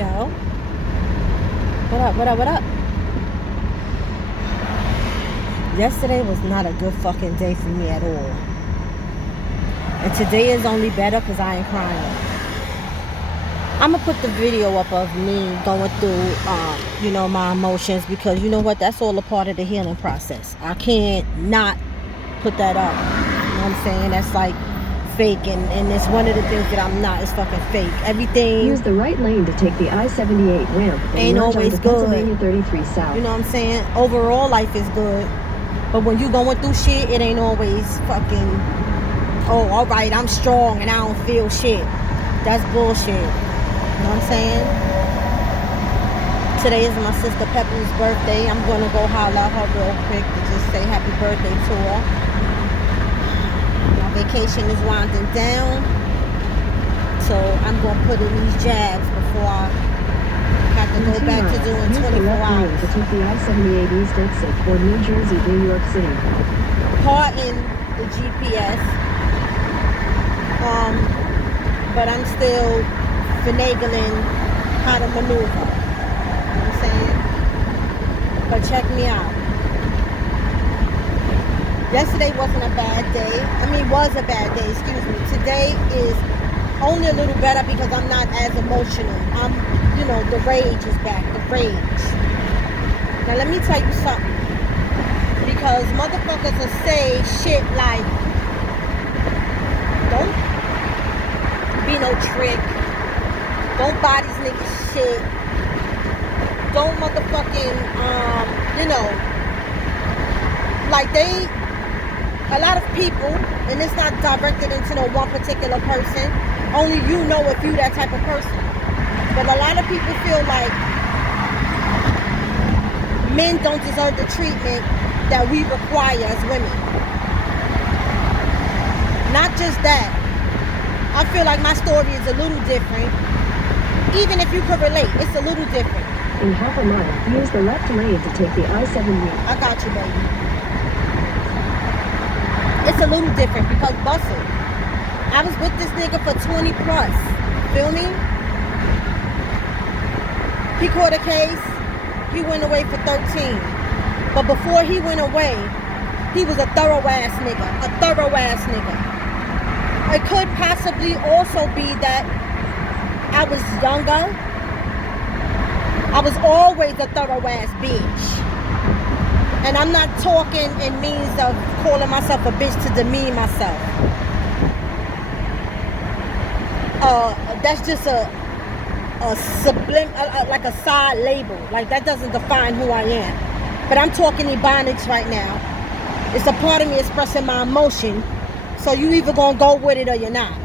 Yo. What up, what up, what up? Yesterday was not a good fucking day for me at all. And today is only better because I ain't crying. I'm going to put the video up of me going through, my emotions, because you know what? That's all a part of the healing process. I can't not put that up. You know what I'm saying? That's like fake, and it's one of the things that I'm not. It's fucking fake. Everything. Use the right lane to take the I-78 ramp. Ain't always good. Pennsylvania 33 South. You know what I'm saying? Overall, life is good. But when you going through shit, it ain't always fucking, oh, all right, I'm strong and I don't feel shit. That's bullshit. You know what I'm saying? Today is my sister Pepper's birthday. I'm going to go holler at her real quick to just say happy birthday to her. My vacation is winding down. So I'm going to put in these jabs before I have to go back to doing 24 hours. To take the I-78 East exit for New Jersey, New York City. Pardon the GPS. But I'm still finagling how to maneuver. You know what I'm saying? But check me out. Yesterday wasn't a bad day. Was a bad day, excuse me. Today is only a little better because I'm not as emotional. The rage is back. The rage. Now let me tell you something. Because motherfuckers will say shit like, don't be no trick. Don't buy these niggas shit. Don't motherfucking, a lot of people, and it's not directed into no one particular person. Only you know if you that type of person. But a lot of people feel like men don't deserve the treatment that we require as women. Not just that. I feel like my story is a little different. Even if you could relate, it's a little different. In half a mile, use the left lane to take the I-78. I got you, baby. It's a little different because bustle. I was with this nigga for 20 plus. Feel me? He caught a case. He went away for 13. But before he went away, he was a thorough ass nigga. A thorough ass nigga. It could possibly also be that I was younger. I was always a thorough ass bitch. And I'm not talking in means of calling myself a bitch to demean myself. That's just a like a side label. Like that doesn't define who I am. But I'm talking ebonics right now. It's a part of me expressing my emotion. So you either gonna go with it or you're not.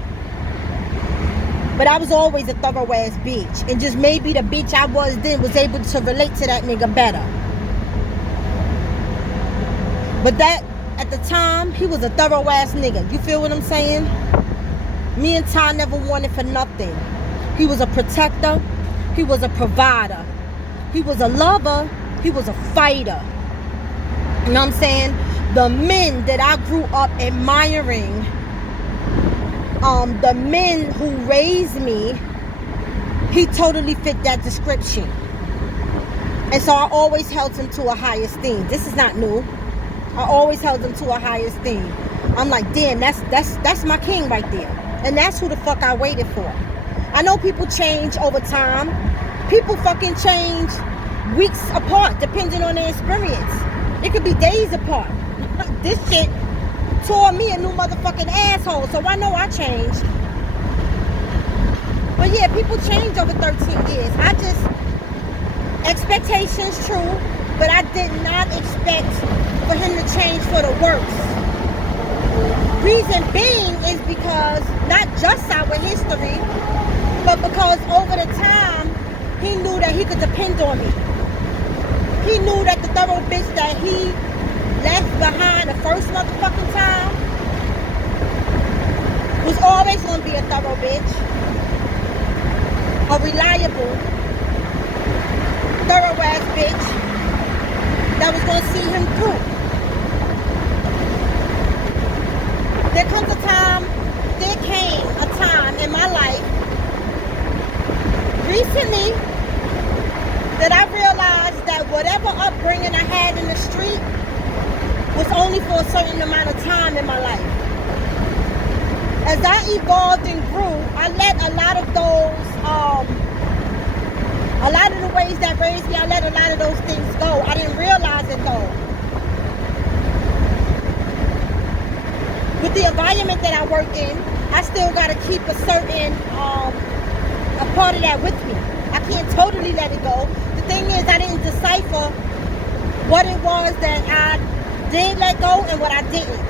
But I was always a thorough ass bitch. And just maybe the bitch I was then was able to relate to that nigga better. But that, at the time, he was a thorough ass nigga. You feel what I'm saying? Me and Ty never wanted for nothing. He was a protector. He was a provider. He was a lover. He was a fighter. You know what I'm saying? The men that I grew up admiring, the men who raised me, he totally fit that description. And so I always held him to a high esteem. This is not new. I always held him to a high esteem. I'm like, damn, that's my king right there. And that's who the fuck I waited for. I know people change over time. People fucking change weeks apart, depending on their experience. It could be days apart. This shit tore me a new motherfucking asshole, so I know I changed. But yeah, people change over 13 years. Expectations true, but I did not expect for him to change for the worse. Reason being is because, not just our history, but because over the time, he knew that he could depend on me. He knew that the thorough bitch that he left behind the first motherfucking time was always going to be a thorough bitch. A reliable, thorough ass bitch that was going to see him through. There came a time in my life recently that I realized that whatever upbringing I had in the street was only for a certain amount of time in my life. As I evolved and grew, I let a lot of those, a lot of the ways that raised me, I let a lot of those things go. I didn't realize it though. With the environment that I work in, I still got to keep a certain, a part of that with me. I can't totally let it go. The thing is, I didn't decipher what it was that I did let go and what I didn't.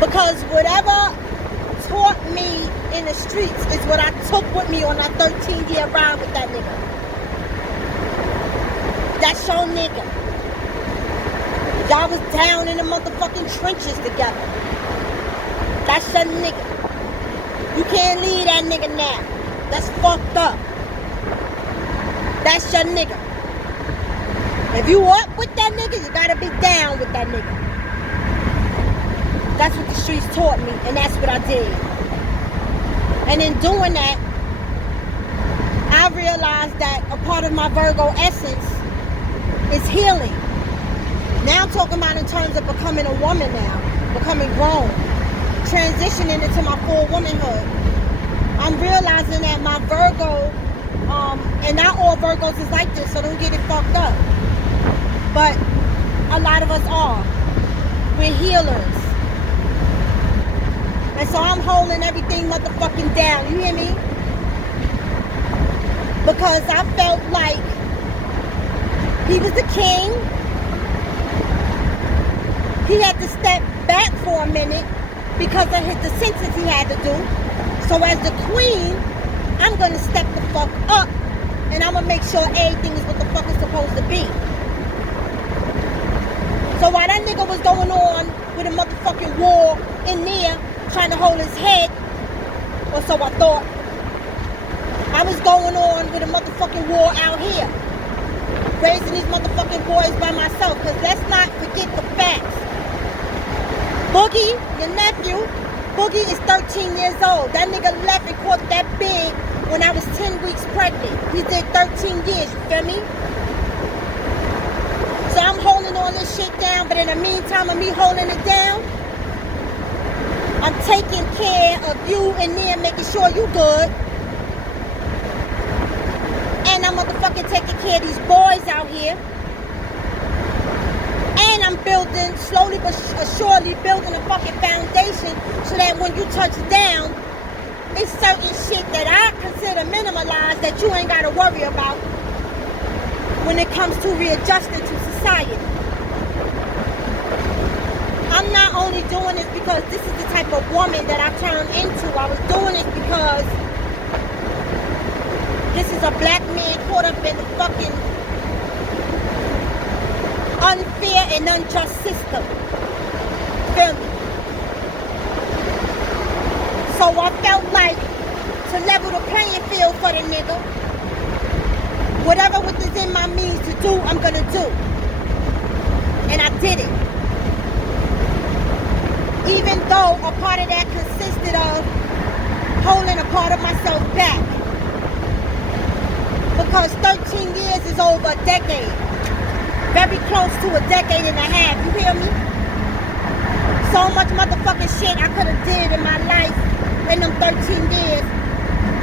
Because whatever taught me in the streets is what I took with me on that 13-year ride with that nigga. That's your nigga. Y'all was down in the motherfucking trenches together. That's your nigga. You can't leave that nigga now. That's fucked up. That's your nigga. If you up with that nigga, you gotta be down with that nigga. That's what the streets taught me, and that's what I did. And in doing that, I realized that a part of my Virgo essence is healing. Now I'm talking about in terms of becoming a woman now, becoming grown, transitioning into my full womanhood. I'm realizing that my Virgo, and not all Virgos is like this, so don't get it fucked up. But a lot of us are. We're healers. And so I'm holding everything motherfucking down. You hear me? Because I felt like he was the king. He had to step back for a minute because of the sentence he had to do. So as the queen, I'm going to step the fuck up and I'm going to make sure everything is what the fuck it's supposed to be. So while that nigga was going on with a motherfucking war in there, trying to hold his head, or so I thought, I was going on with a motherfucking war out here, raising these motherfucking boys by myself, because let's not forget the facts. Boogie, your nephew, Boogie is 13 years old. That nigga left and caught that big when I was 10 weeks pregnant. He did 13 years, you feel me? So I'm holding all this shit down, but in the meantime of me holding it down, I'm taking care of you and them, making sure you good. And I'm motherfucking taking care of these boys out here. And I'm building, slowly but surely, building a fucking foundation so that when you touch down, it's certain shit that I consider minimalized that you ain't got to worry about when it comes to readjusting to society. I'm not only doing this because this is the type of woman that I turned into. I was doing it because this is a black man caught up in the fucking unfair and unjust system. Feel me? So I felt like to level the playing field for the nigga, whatever was in my means to do, I'm gonna do. And I did it. Even though a part of that consisted of holding a part of myself back. Because 13 years is over a decade. Very close to a decade and a half, you hear me? So much motherfucking shit I could have did in my life in them 13 years.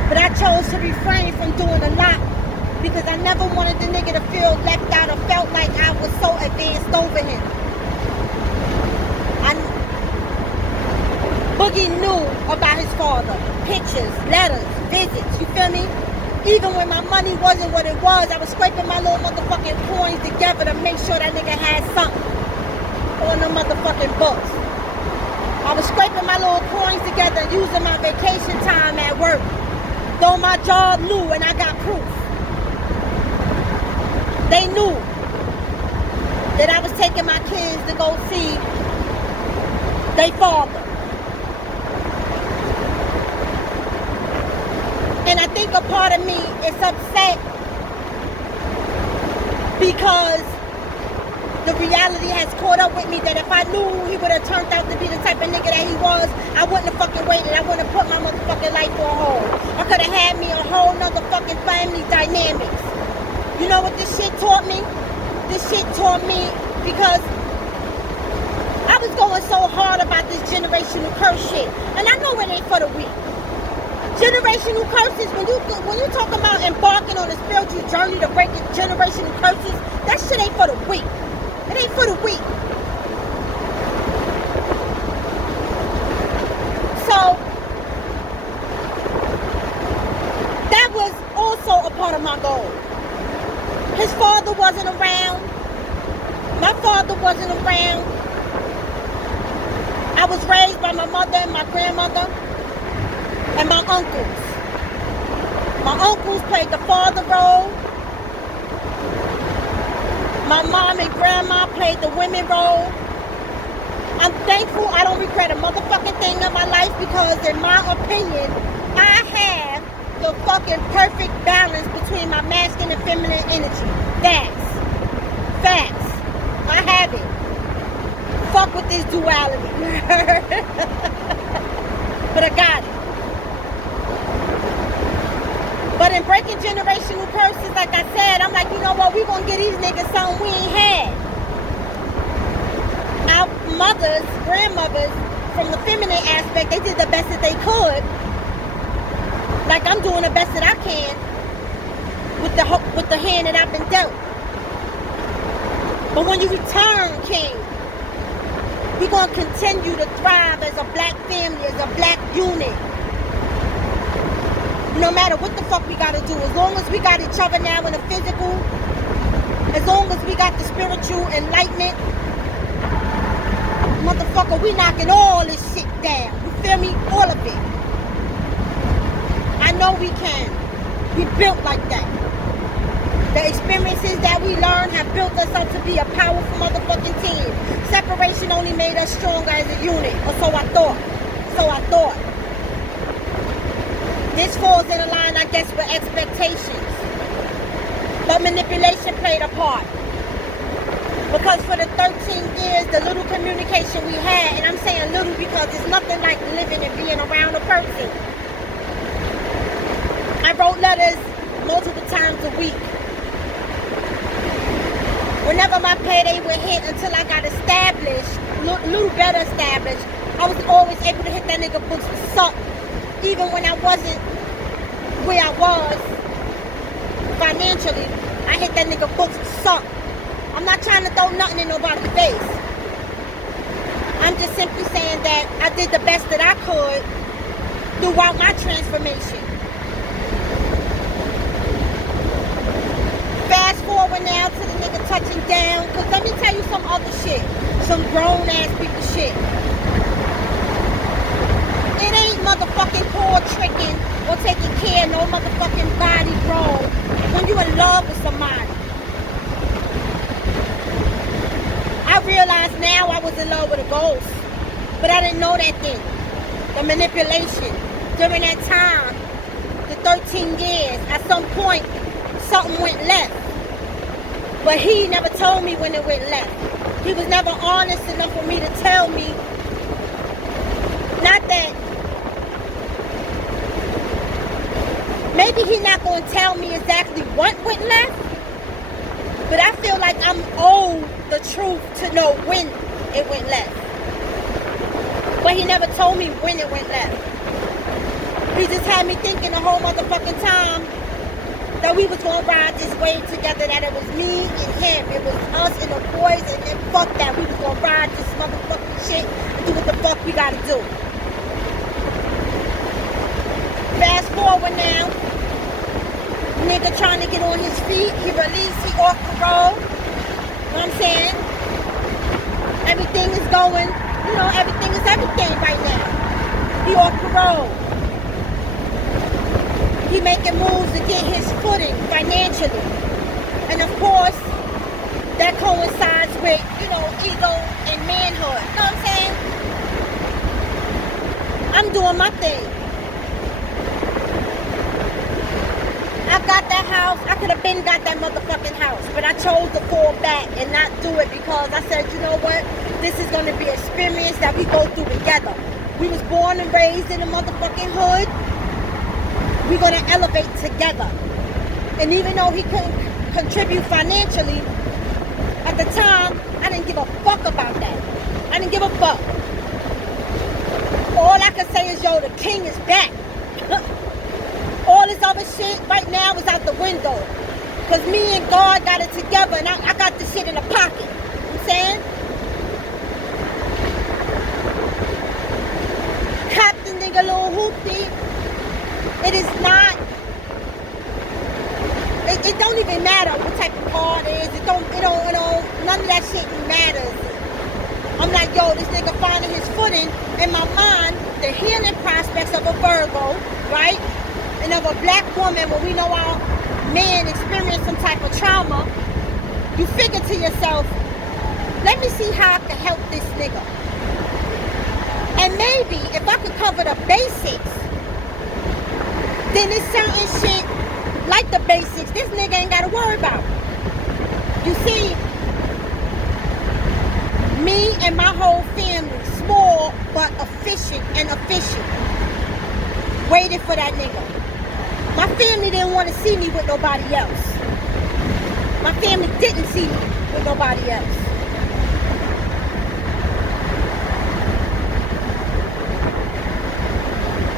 But I chose to refrain from doing a lot because I never wanted the nigga to feel left out or felt like I was so advanced over him. Boogie knew about his father. Pictures, letters, visits, you feel me? Even when my money wasn't what it was, I was scraping my little motherfucking coins together to make sure that nigga had something on the motherfucking books. I was scraping my little coins together using my vacation time at work. Though my job knew and I got proof. They knew that I was taking my kids to go see their father. And I think a part of me is upset because the reality has caught up with me that if I knew he would have turned out to be the type of nigga that he was, I wouldn't have fucking waited. I wouldn't have put my motherfucking life on hold. I could have had me a family dynamics. You know what this shit taught me? This shit taught me because I was going so hard about this generational curse shit. And I know it ain't for the weak. Generational curses, when you talk about embarking on a spiritual journey to break generational curses, that shit ain't for the weak. It ain't for the weak. So that was also a part of my goal. His father wasn't around. My father wasn't around. I was raised by my mother and my grandmother and my uncles. My uncles played the father role. My mom and grandma played the women role. I'm thankful I don't regret a motherfucking thing in my life because in my opinion, I have the fucking perfect balance between my masculine and feminine energy. Facts. I have it. Fuck with this duality. But I got it. But in breaking generational curses, like I said, I'm like, you know what? We gonna get these niggas something we ain't had. Our mothers, grandmothers, from the feminine aspect, they did the best that they could. Like I'm doing the best that I can with the hand that I've been dealt. But when you return, King, we're gonna continue to thrive as a black family, as a black unit. No matter what the fuck we gotta do, as long as we got each other now in the physical, as long as we got the spiritual enlightenment, motherfucker, we knocking all this shit down. You feel me? All of it. I know we can. We built like that. The experiences that we learned have built us up to be a powerful motherfucking team. Separation only made us stronger as a unit, or so I thought. This falls in line, I guess, with expectations. But manipulation played a part. Because for the 13 years, the little communication we had, and I'm saying little because it's nothing like living and being around a person. I wrote letters multiple times a week. Whenever my payday would hit until I got established, little better established, I was always able to hit that nigga books with something. Even when I wasn't where I was financially, I hit that nigga books with something. I'm not trying to throw nothing in nobody's face. I'm just simply saying that I did the best that I could throughout my transformation. Fast forward now to the nigga touching down, because let me tell you some other shit. Some grown ass people shit. It ain't motherfucking poor tricking or taking care of no motherfucking body grown when you in love with somebody. I realized now I was in love with a ghost, but I didn't know that then. The manipulation during that time, the 13 years, at some point something went left. But he never told me when it went left. He was never honest enough for me to tell me. Not that. Maybe he's not going to tell me exactly what went left. But I feel like I'm owed the truth to know when it went left. But he never told me when it went left. He just had me thinking the whole motherfucking time that we was going to ride this wave together, that it was me and him. It was us and the boys, and then fuck that. We was going to ride this motherfucking shit and do what the fuck we got to do. Fast forward now. Nigga trying to get on his feet. He released, he off the road. You know what I'm saying? Everything is going, everything is everything right now. He off the road. He making moves to get his footing financially. And of course, that coincides with, ego and manhood. You know what I'm saying? I'm doing my thing. I got that house. I could have been got that motherfucking house. But I chose to fall back and not do it because I said, you know what? This is going to be an experience that we go through together. We was born and raised in a motherfucking hood. We're going to elevate together. And even though he couldn't contribute financially, at the time, I didn't give a fuck about that. I didn't give a fuck. All I can say is, yo, the king is back. All this other shit right now is out the window. Because me and God got it together, and I got this shit in the pocket. You know what I'm saying? Captain nigga little hoopty. It is not. It don't even matter what type of car it is. It don't, none of that shit matters. I'm like, yo, this nigga finding his footing. In my mind, the healing prospects of a Virgo, right? And of a black woman, when we know our man experienced some type of trauma, you figure to yourself, let me see how I can help this nigga. And maybe if I could cover the basics, then there's certain shit like the basics this nigga ain't gotta worry about. You see, me and my whole family, small but efficient, waited for that nigga. My family didn't want to see me with nobody else. My family didn't see me with nobody else.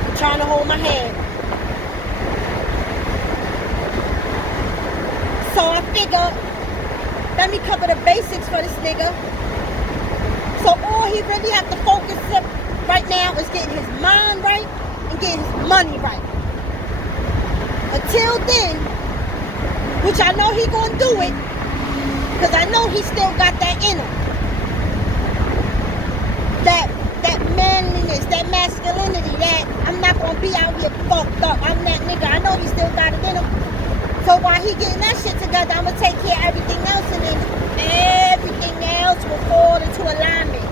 I'm trying to hold my head. So I figure, let me cover the basics for this nigga. So all he really have to focus on right now is getting his mind right and getting his money right. Until then, which I know he gonna do it, because I know he still got that in him. That manliness, that masculinity, that I'm not gonna be out here fucked up. I'm that nigga. I know he still got it in him. So while he getting that shit together, I'm gonna take care of everything else, and then everything else will fall into alignment.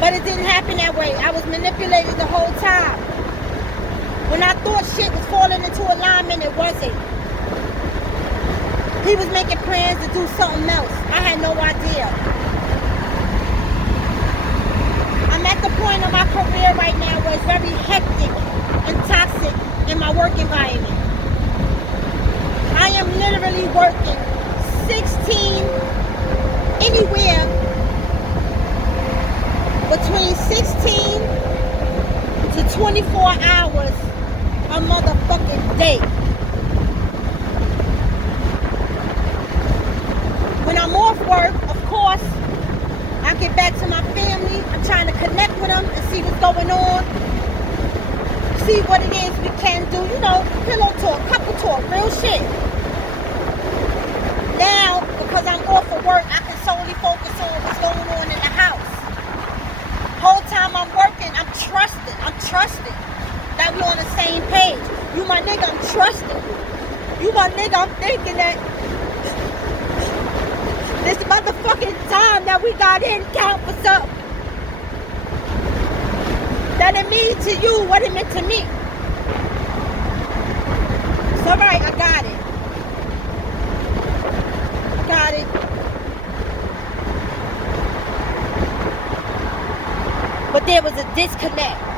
But it didn't happen that way. I was manipulated the whole time. When I thought shit was falling into alignment, it wasn't. He was making plans to do something else. I had no idea. I'm at the point of my career right now where it's very hectic and toxic in my work environment. I am literally working 16, anywhere between 16 to 24 hours a motherfucking day. When I'm off work, of course, I get back to my family. I'm trying to connect with them and see what's going on. See what it is we can do. You know, pillow talk, couple talk, real shit. Now, because I'm off of work, I can solely focus on what's going on in the house. Whole time I'm working, I'm trusting that we're on the same page. You my nigga, I'm trusting you. You my nigga, I'm thinking that this motherfucking time that we got in count for something. That it means to you what it meant to me. It's alright, I got it. I got it. But there was a disconnect.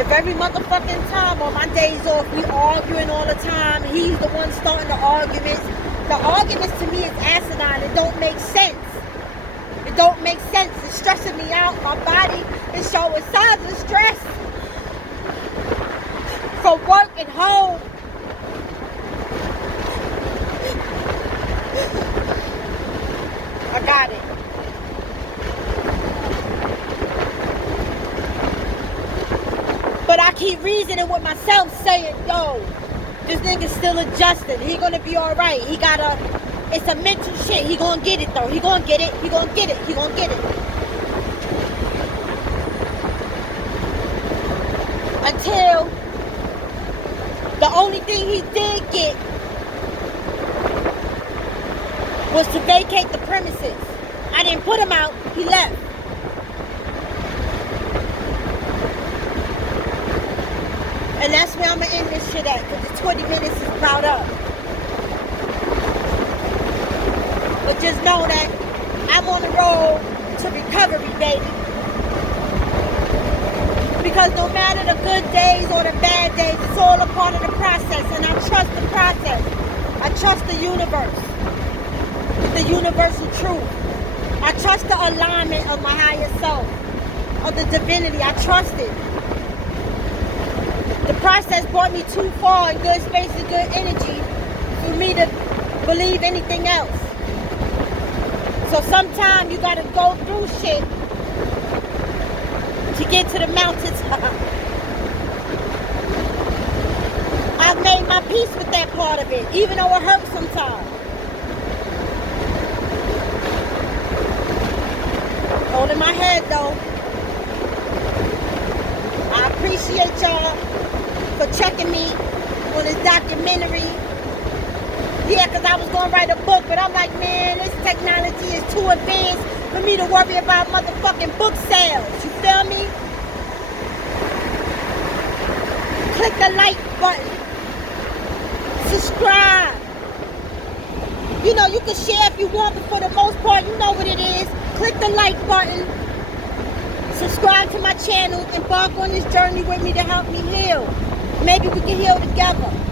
If every motherfucking time on my days off we arguing all the time, he's the one starting the arguments. The arguments to me is asinine. It don't make sense. It don't make sense. It's stressing me out. My body is showing signs of stress from work and home. I got it. But I keep reasoning with myself saying, yo, this nigga's still adjusting. He gonna be alright. It's a mental shit. He gonna get it though. He gonna get it. He gonna get it. He gonna get it. Until the only thing he did get was to vacate the premises. I didn't put him out. He left. And that's where I'm going to end this shit at, because the 20 minutes is about up. But just know that I'm on the road to recovery, baby. Because no matter the good days or the bad days, it's all a part of the process. And I trust the process. I trust the universe. The universal truth. I trust the alignment of my higher self. Of the divinity. I trust it. The process brought me too far in good space and good energy for me to believe anything else. So sometimes you gotta go through shit to get to the mountains. I've made my peace with that part of it, even though it hurts sometimes. Holding my head though. I appreciate y'all for checking me on this documentary. Yeah, because I was going to write a book, but I'm like, man, this technology is too advanced for me to worry about motherfucking book sales. You feel me? Click the like button. Subscribe. You know, you can share if you want, but for the most part, you know what it is. Click the like button. Subscribe to my channel. Embark on this journey with me to help me heal. Maybe we can heal together.